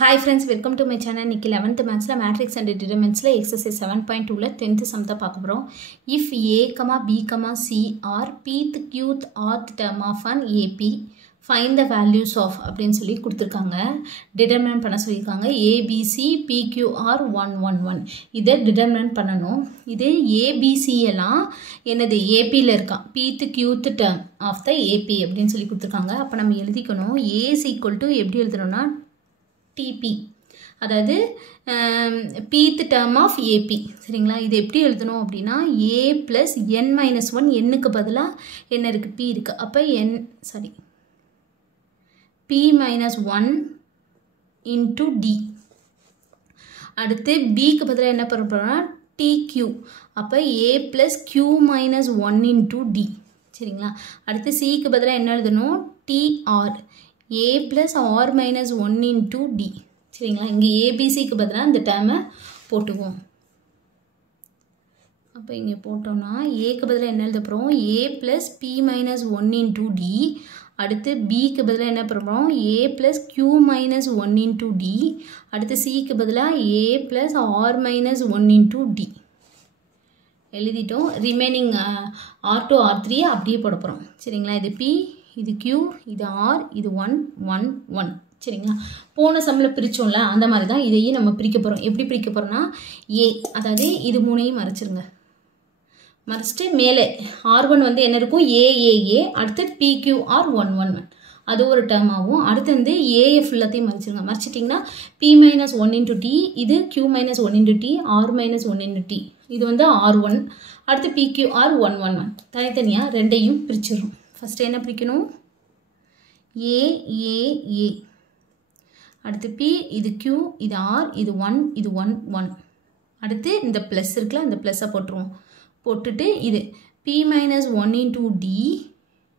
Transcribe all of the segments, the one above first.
Hi friends, welcome to my channel. Nikki 11th Maths Matrix and Determinants exercise 7.2 10th sum da paakaporom. If A, B, C are pth, qth, rth term of an AP, find the values of அப்படினு சொல்லி கொடுத்திருக்காங்க. determine பண்ண சொல்லிருக்காங்க. ABC PQR 111. இத determine பண்ணனும். இது ABC எல்லாம் என்னது AP ல இருக்கா. pth qth term of the AP அப்படினு சொல்லி கொடுத்திருக்காங்க. அப்ப நம்ம எழுதிக்கணும். A is equal to எப்படி எழுதணும்னா TP அதாவது pth term of AP சரிங்களா இது எப்படி எழுதணும் அப்படினா A plus n minus 1 n க்கு பதிலா என்ன இருக்கு P இருக்கு அப்ப P minus 1 into D அடுத்து B க்கு பதிலா என்ன போறோம்னா TQ அப்ப A plus Q minus 1 into D சரிங்களா அடுத்து C க்கு பதிலா என்ன எழுதணும் TR A plus R minus 1 into D சரிங்களா இங்க ABC க்கு பதிலா இந்த டேர்மை போட்டுவோம் அப்ப இங்க போட்டோம்னா A க்கு பதிலா என்ன எழுத போறோம் A plus P minus 1 into D அடுத்து B க்கு பதிலா என்ன போறோம் A plus Q minus 1 into D அடுத்து C க்கு பதிலா A plus R minus 1 into D எழுதிட்டோம் ரிமைனிங் R2 R3 அப்படியே போட போறோம் சரிங்களா இது P இது Q இது R இது 1 1 1 சரிங்களா போன சம்ல பிரிச்சோம்ல அந்த மாதிரி தான் இதையும் நம்ம பிரிக்க போறோம் எப்படி பிரிக்க போறோம்னா A அதாவது இது மூணையும் மறைச்சிருங்க மறைச்சிட்டு மேலே R1 வந்து என்ன இருக்கும் AAA அடுத்து PQR111 அது ஒரு டேர்ம் ஆகும் அடுத்து வந்து AF எல்லாத்தையும் மறைச்சிருங்க மறைச்சிட்டீங்கன்னா P minus 1 into T இது Q minus 1 into T R minus 1 into T இது வந்து R1 அடுத்து PQR111 தனித்தனியா ரெண்டையும் பிரிச்சிரோம் ஃபர்ஸ்ட் என்ன பிரிக்கணும் A அடுத்து P இது Q இது R இது 1 இது 1 1 அடுத்து இந்த பிளஸ் இருக்குல இந்த பிளஸ்ஸை போட்டுருவோம் போட்டுட்டு இது P minus 1 into D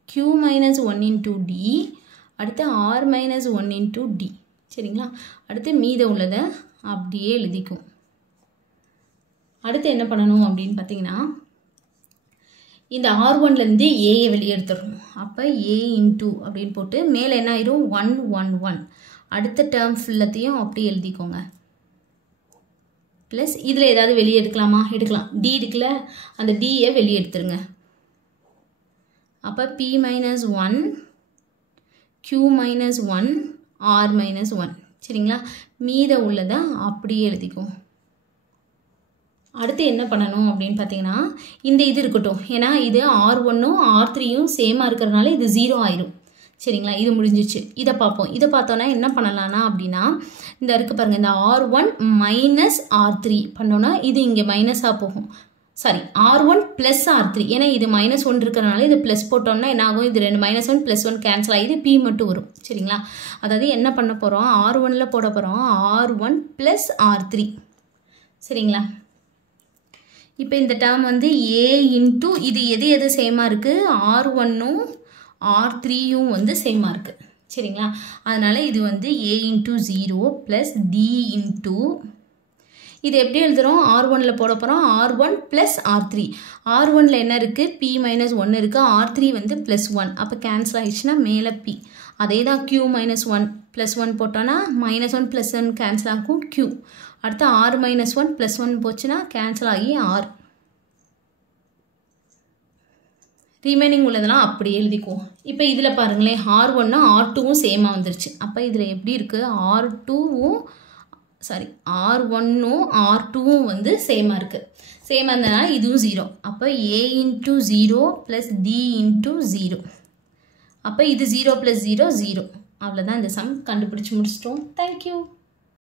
Q minus 1 into D அடுத்து R minus 1 into D சரிங்களா அடுத்து மீத உள்ளதை அப்படியே எழுதிக்கும் அடுத்து என்ன பண்ணணும் அப்படின்னு பார்த்தீங்கன்னா இந்த R1ல இருந்து A ஐ வெளியே எடுத்துறோம் அப்ப A into அப்படினு போட்டு மேலே என்ன ஆயிரும் 1 1 1 அடுத்த டேர்ம் ஃபுல்லத்தையும் அப்படியே எழுதிக்கோங்க ப்ளஸ் இதில் ஏதாவது வெளியே எடுக்கலாமா எடுக்கலாம் D இருக்குல்ல அந்த D ஐ வெளியே எடுத்துருங்க அப்போ P minus 1 Q minus 1 R minus 1 சரிங்களா மீத உள்ளதை அப்படியே எழுதிக்கும் அடுத்து என்ன பண்ணணும் அப்படின்னு பார்த்தீங்கன்னா இந்த இது இருக்கட்டும் ஏன்னா இது R1ம் R3யும் சேமாக இருக்கிறதுனால இது 0 ஆயிரும் சரிங்களா இது முடிஞ்சிச்சு இதை பார்ப்போம் இதை பார்த்தோன்னா என்ன பண்ணலாம்னா அப்படின்னா இந்த இருக்கு பாருங்க இந்த R1 மைனஸ் R3 பண்ணோன்னா இது இங்கே மைனஸாக போகும் சாரி R1 ப்ளஸ் R3 ஏன்னா இது -1 இருக்கிறனால இது ப்ளஸ் போட்டோம்னா என்ன ஆகும் இது ரெண்டு -1 +1 கேன்சல் ஆகி இது P மட்டும் வரும் சரிங்களா அதாவது என்ன பண்ண போகிறோம் R1ல போட போகிறோம் R1 ப்ளஸ் R3 சரிங்களா இப்போ இந்த டேர்ம் வந்து A இன்ட்டு இது எது சேமாக இருக்குது R1ம் R3யும் வந்து சேமாக இருக்குது சரிங்களா அதனால் இது வந்து A into 0 plus D into இது எப்படி எழுதுகிறோம் R1ல போட போகிறோம் R1 ப்ளஸ் R3 R1ல என்ன இருக்குது P minus 1 இருக்குது R3 வந்து +1 அப்போ கேன்சல் ஆகிடுச்சுன்னா மேலே P அதே தான் Q minus 1 +1 போட்டோன்னா -1 +1 கேன்சல் ஆகும் Q அடுத்து R minus 1 +1 போச்சுன்னா கேன்சல் ஆகி R ரிமைனிங் உள்ளதெல்லாம் அப்படியே எழுதிக்குவோம் இப்போ இதில் பாருங்களேன் R1னா R2வும் சேமாக வந்துருச்சு அப்போ இதில் எப்படி இருக்குது R1ம் R2வும் வந்து சேமாக இருக்குது சேமாக இருந்ததுனால இதுவும் 0 அப்போ A into 0 plus D into 0 அப்போ இது 0 + 0 0 அவ்வளோதான் இந்த சம் கண்டுபிடிச்சி முடிச்சிட்டோம் தேங்க்யூ